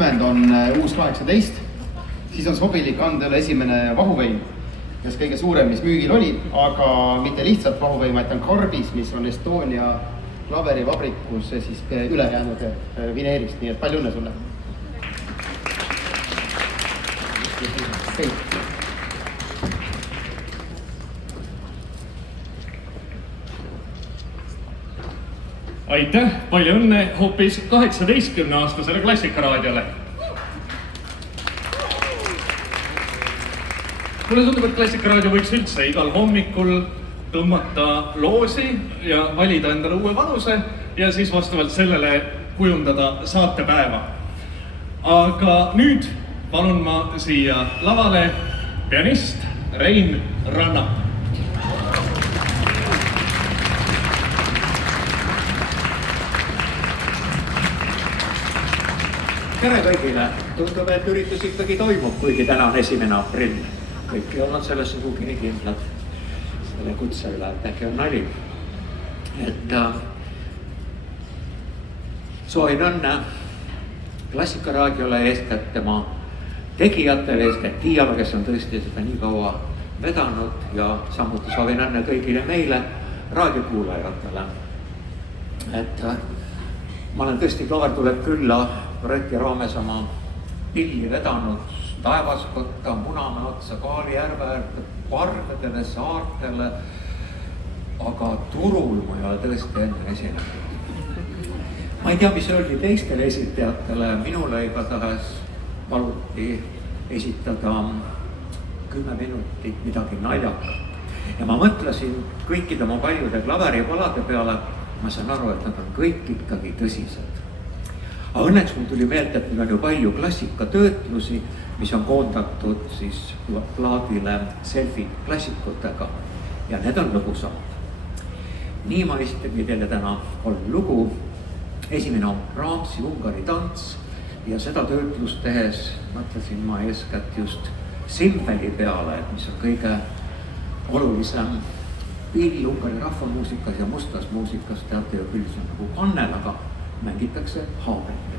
on uus 18, siis on sobilik anda üle esimene vahuvein, kes kõige suurem, mis müügil oli, aga mitte lihtsalt vahuvein, vaid ta on karbis, mis on Estonia klaverivabrikus siis ülejäänud vineerist, nii et palju õnne sulle! Aitäh, palju õnne hoopis 18-aastasele Klassikaraadiole. Mulle tundub, et Klassikaraadio võiks üldse igal hommikul tõmmata loosi ja valida endale uue vanuse ja siis vastavalt sellele kujundada saatepäeva. Aga nüüd palun ma siia lavale pianist Rein Ranna. Tere kõigile! Tundub, et üritus ikkagi toimub, kuigi täna on 1. aprill. Kõik ei olnud selles sugugi nii kindlad selle kutse üle, et äkki on nali. Soovin õnne Klassikaraadiole eeskätt tema tegijatele, eeskätt Tiiale, kes on tõesti seda nii kaua vedanud ja samuti soovin õnne kõigile meile raadiokuulajatele. Ma olen tõesti, Klaver tuleb külla projekti raames oma pilli vedanud Taevaskotta, Munamäe otsa, Kaali järve äärde, Parvedele, saartele, aga Turul ma ei ole tõesti enne esinenud. Ma ei tea, mis öeldi teistele esitajatele, minule igatahes paluti esitada 10 minutit midagi naljakat. Ja ma mõtlesin kõikide oma paljude klaveripalade peale, ma saan aru, et nad on kõik ikkagi tõsised. Aga õnneks mul tuli meelde, et meil on ju palju klassikatöötlusi, mis on koondatud siis plaadile selfid klassikutega ja need on lõbusamad. Nii ma esitangi teile täna 3 lugu. Esimene on Brahmsi Ungari tants ja seda töötlust tehes mõtlesin ma eeskätt just Simbeli peale, mis on kõige olulisem piil Ungari rahvamuusikas ja mustas muusikas. Teate ju küll, see on nagu kannel, aga mängitakse haabritega.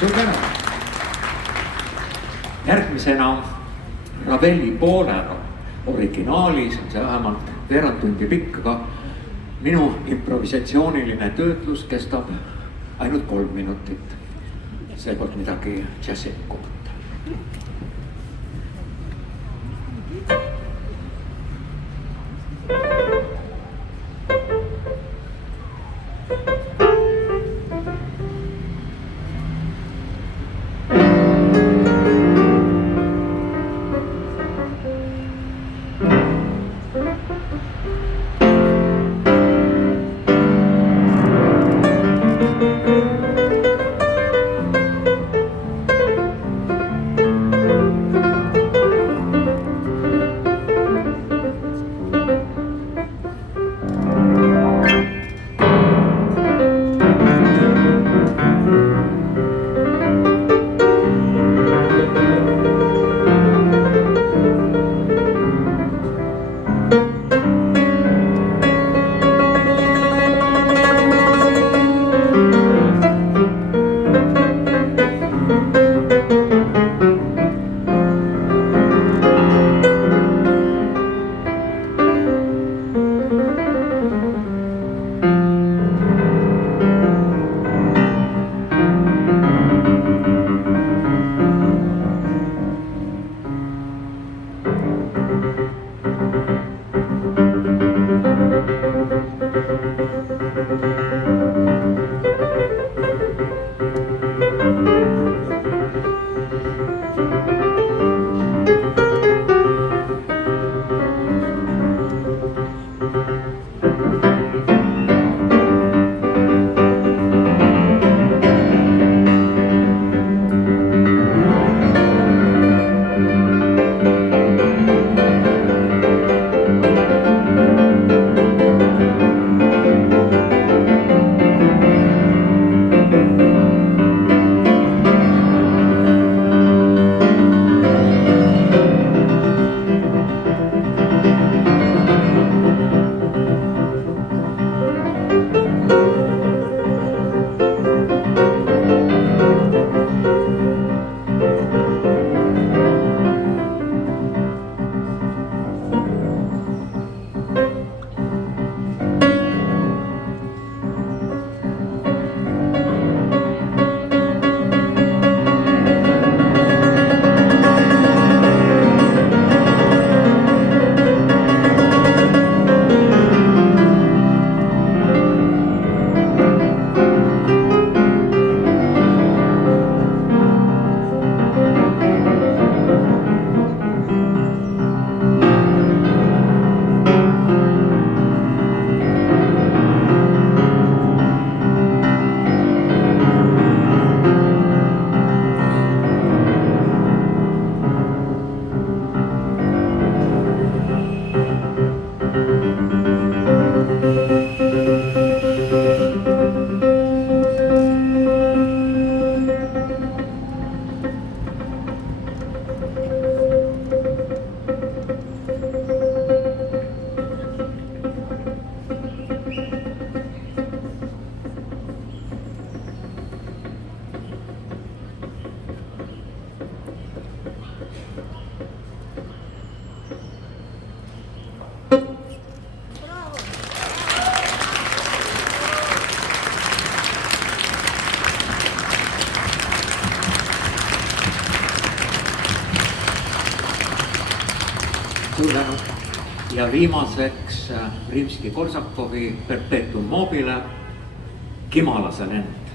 suur tänu. Järgmisena Ravelli Bolero originaalis on see vähemalt veerand tundi pikk, aga minu improvisatsiooniline töötlus kestab ainult 3 minutit. Seekord midagi džässikut. suur tänu. Ja viimaseks Rimski-Korsakovi Perpetuum mobile Kimalase lend.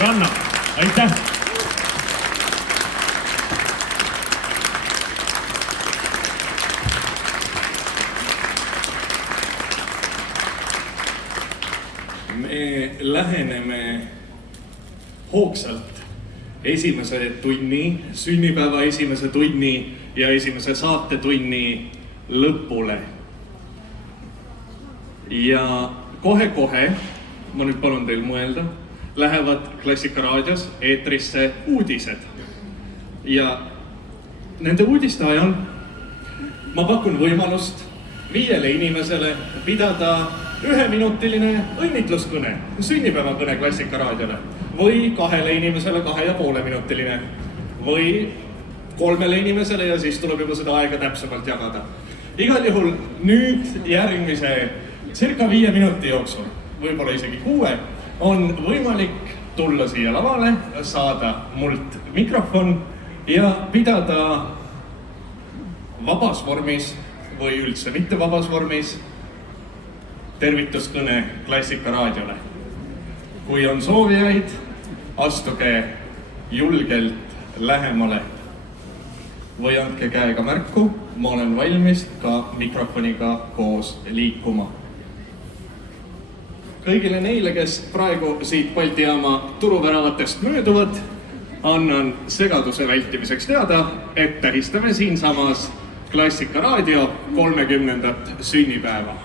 Ranna, aitäh! Me läheneme hoogsalt esimese tunni, sünnipäeva esimese tunni ja esimese saatetunni lõpule. Ja kohe-kohe, ma nüüd palun teil mõelda, lähevad Klassika raadios eetrisse uudised. Ja nende uudiste ajal ma pakun võimalust 5 inimesele pidada 1-minutiline õnnitluskõne, sünnipäevakõne Klassika raadiole või 2 inimesele 2,5-minutiline või 3 inimesele ja siis tuleb juba seda aega täpsemalt jagada. Igal juhul nüüd järgmise circa 5 minuti jooksul, võib-olla isegi 6, on võimalik tulla siia lavale, saada mult mikrofon ja pidada vabas vormis või üldse mitte vabas vormis tervituskõne Klassika raadiole. Kui on soovijaid, astuge julgelt lähemale või andke käega märku, ma olen valmis ka mikrofoniga koos liikuma. Kõigile neile, kes praegu siit Balti jaama turuväravatest mööduvad, annan segaduse vältimiseks teada, et tähistame siinsamas Klassika raadio 30. sünnipäeva.